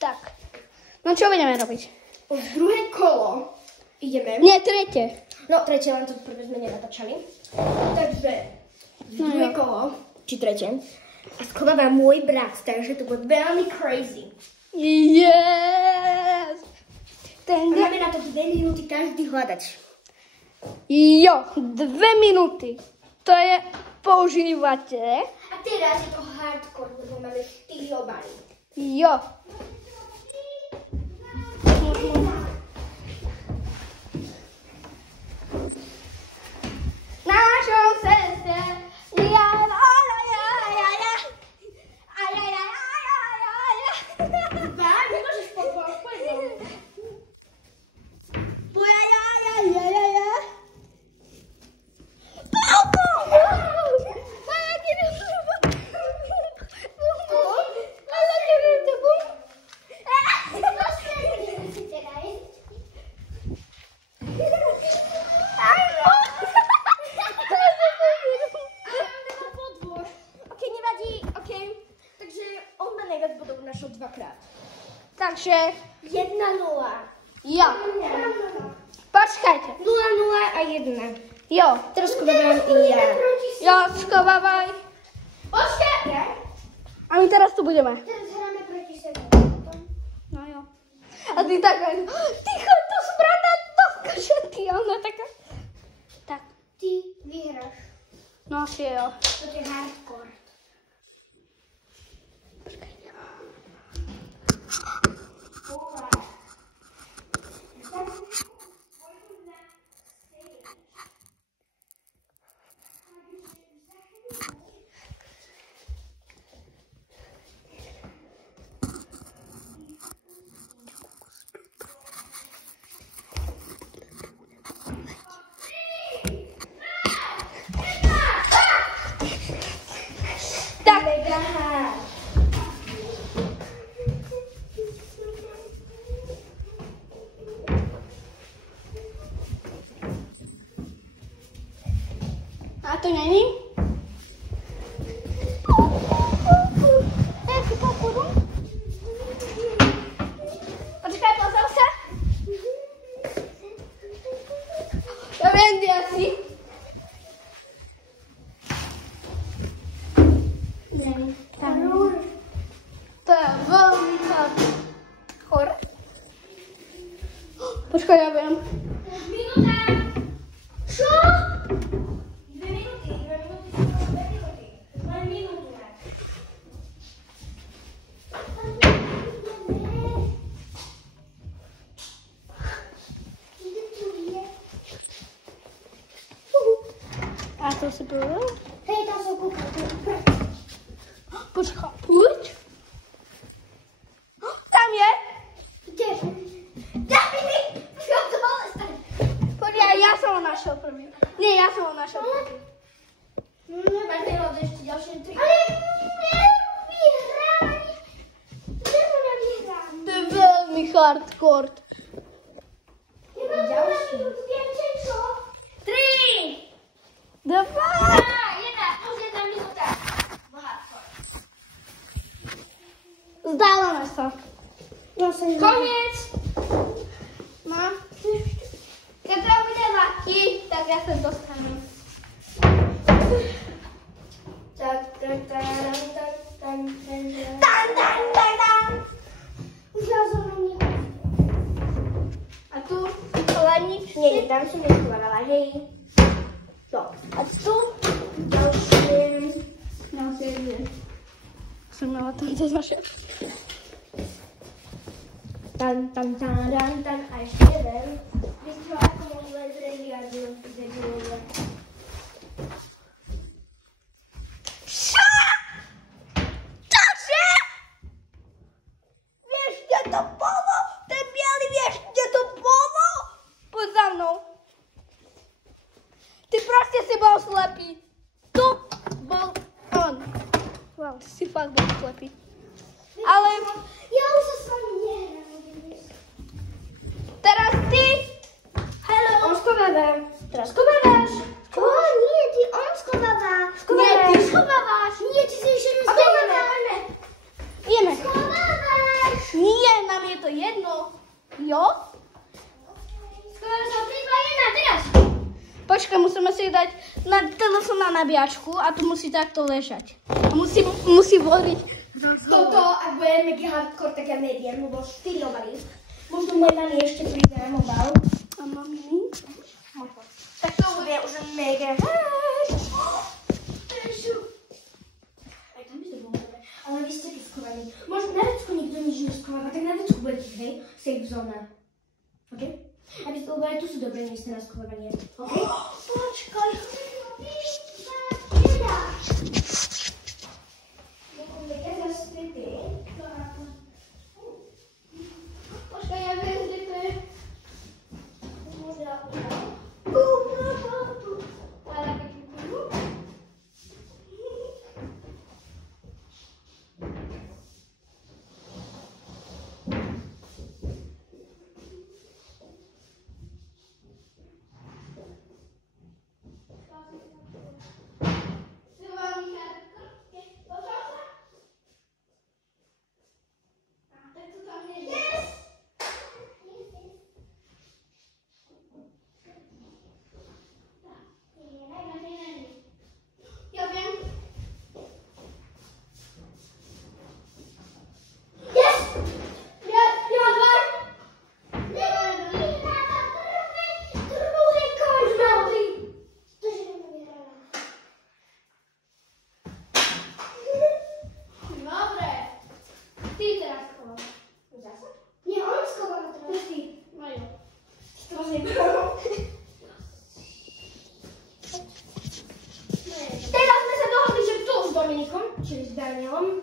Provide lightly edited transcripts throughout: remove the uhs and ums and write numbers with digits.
Tak. No čo budeme robiť? Druhé kolo ideme. Nie, tretie. No, tretie, len to prvé sme nenatáčali. Takže druhé kolo, či tretie. A skováva môj brat, takže to bude veľmi crazy. Yes! Máme na to 2 minúty každý hľadač. Jo, 2 minúty. To je používate. A teraz je to hardcore, lebo máme 4 obaly. Jo. Na našom ceste. Nemôžeš poď. Takže 1-0. jo. Počkajte. 0-0 a 1. Jo. Teraz skovávam i ja. Jo, schovávaj. Počkaj. A my teraz tu budeme. Teraz hráme proti sebe. No jo. A ty taká, ticho, to správna dovka, že ty, ona taká. Tak. Ty vyhráš. No asi jo. To je hardcore. A to není? Počkaj, pozor sa. Ja viem, kde asi. To je veľmi hardcore. Počkaj, ja viem. Minúta. Čo? 2 minúty. 2 minúty. Len minútu. A to si povedal? Hej, tam som kúkal. Počkaj, poď. Tam je. Kde? Daj mi! Poď, ja som ho našiel prvý. Nie, ja som ho našiel prvý. Máte ešte ďalšie 3. Ale nevyhrám. To je veľmi hardcore. Ďalší. Viete čo? 3! 2. Už 1 minúta. Zdala sa. Koniec! No. Keď to bude ľahký, tak ja sa dostanem. Už ja som na nich. A tu chladnič? Nie, tam som neschovávala, hej. No. A tu Ďalšie. som mala tam to naše. Tan. A ešte jeden. Víte, ako môžu len zrealiazovať debilové. Čo? Čože? Vieš, kde to bolo? Ten biely, vieš, kde to bolo? Poď za mnou. Ty proste si bol slepý. Tu bol on. Wow, ty si fakt bol slepý. Ale Ja už sa s vami nehrám. teraz ty. Hello. On skováva. Teraz skovávaš. Nie, ty on skováva. Nie, ty skovávaš. Nie, ty si ešte neschovávaš. Ideme. Skovávaš. Nie. jedno. Jo? Skoro som 3, 2, 1, teraz. Počkaj, musíme si dať na telefón na nabíjačku a tu musí takto ležať. A musí voliť. Toto, ak bude mega hardcore, tak ja neviem, lebo 4 obaly. Možno môj malý ešte príde na obal. A mami? Tak to bude už mega hard. Aj tam by to bolo dobre. Ale vy ste tu skovaní. Možno na decku nikto nič neskováva, tak na decku budete, hej? Safe zóna. OK? Aby ste uberali, tu sú dobré miesta na skovávanie. OK? Počkaj. Počkaj, ja viem, kde to je.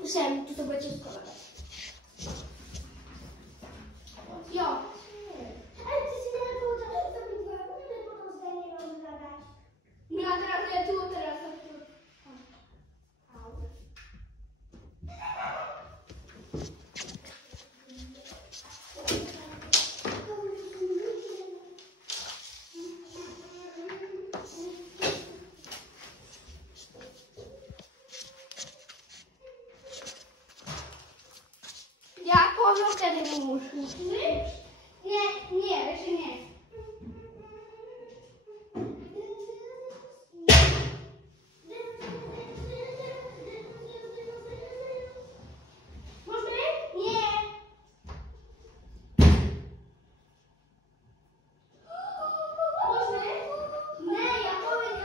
Sem, tu to budete skladať. Jo. Ale ty si nepovedala, že to by dva, budeme potom s Danielom rozhľadať. No a teraz je tu, teraz je tu. Ja powiem wtedy muszę. Nie, jeszcze nie. Możemy? Nie. Możemy? Nie, ja powiem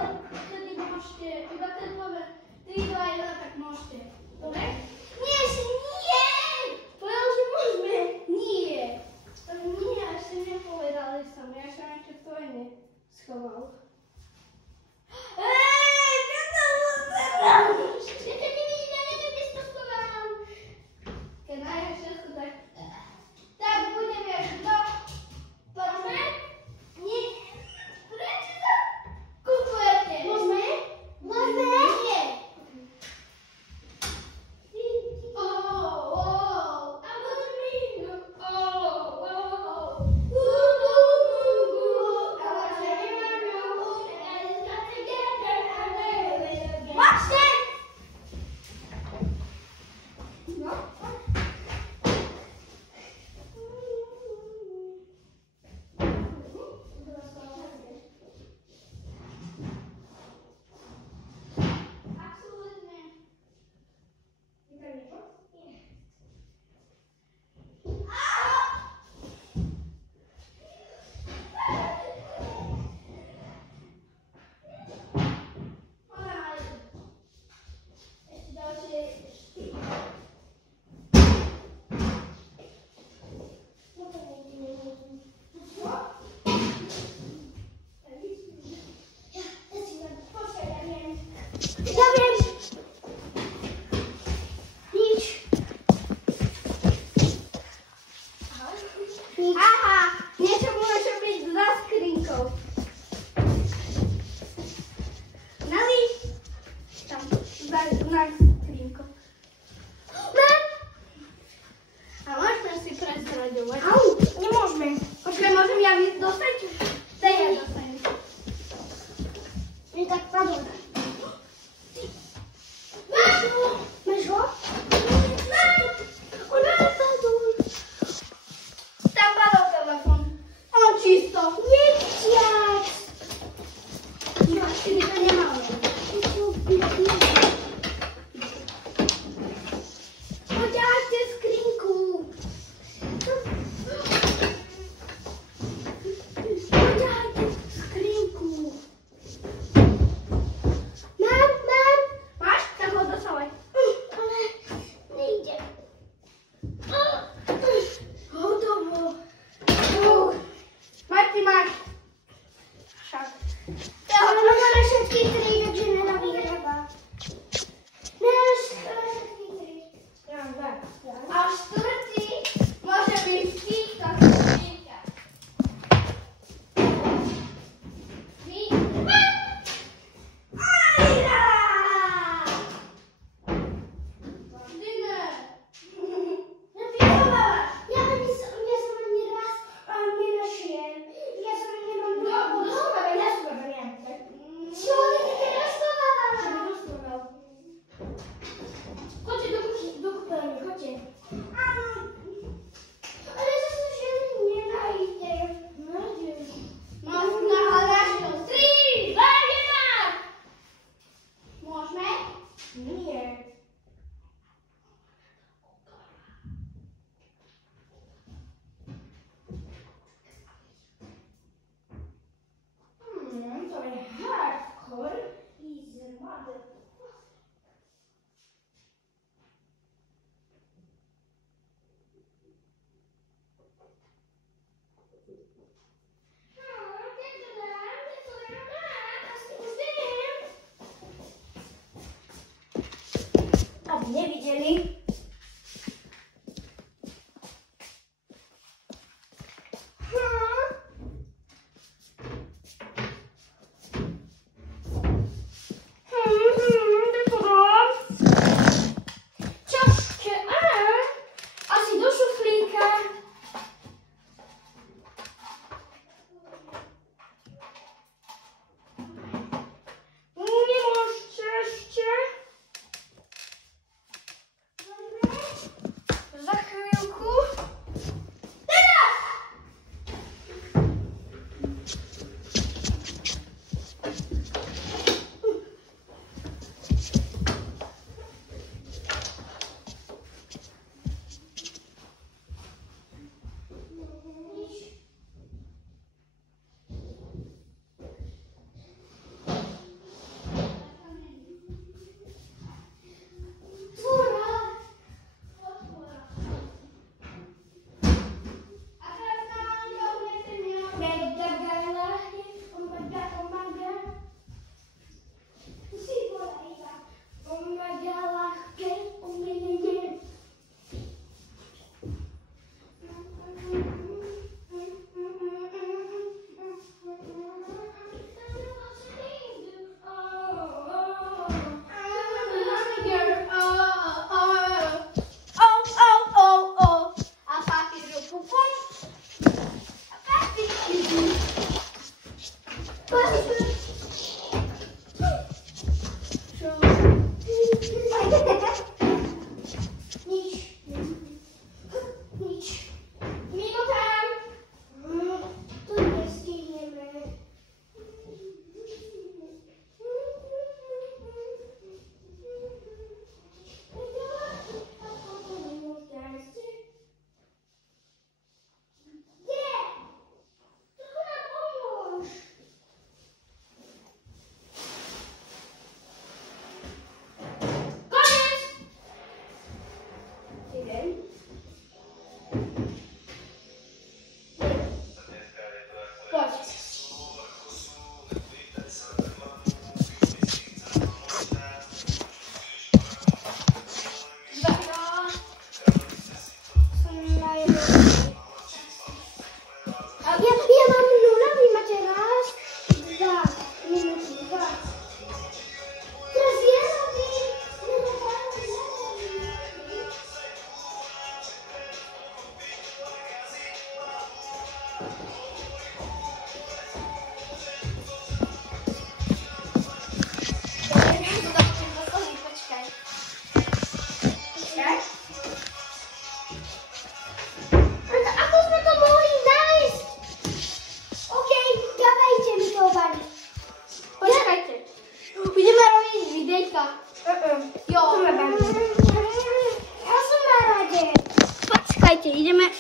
wtedy możecie. Chyba ten powiem. Ty i dwa, ja tak możecie. Dobra? Nie, nie! Powiedział, że możemy. Nie. To nie, ja jeszcze nie powiedziałem sam. Ja się jeszcze w to nie schował. Aby nevideli. Ideme.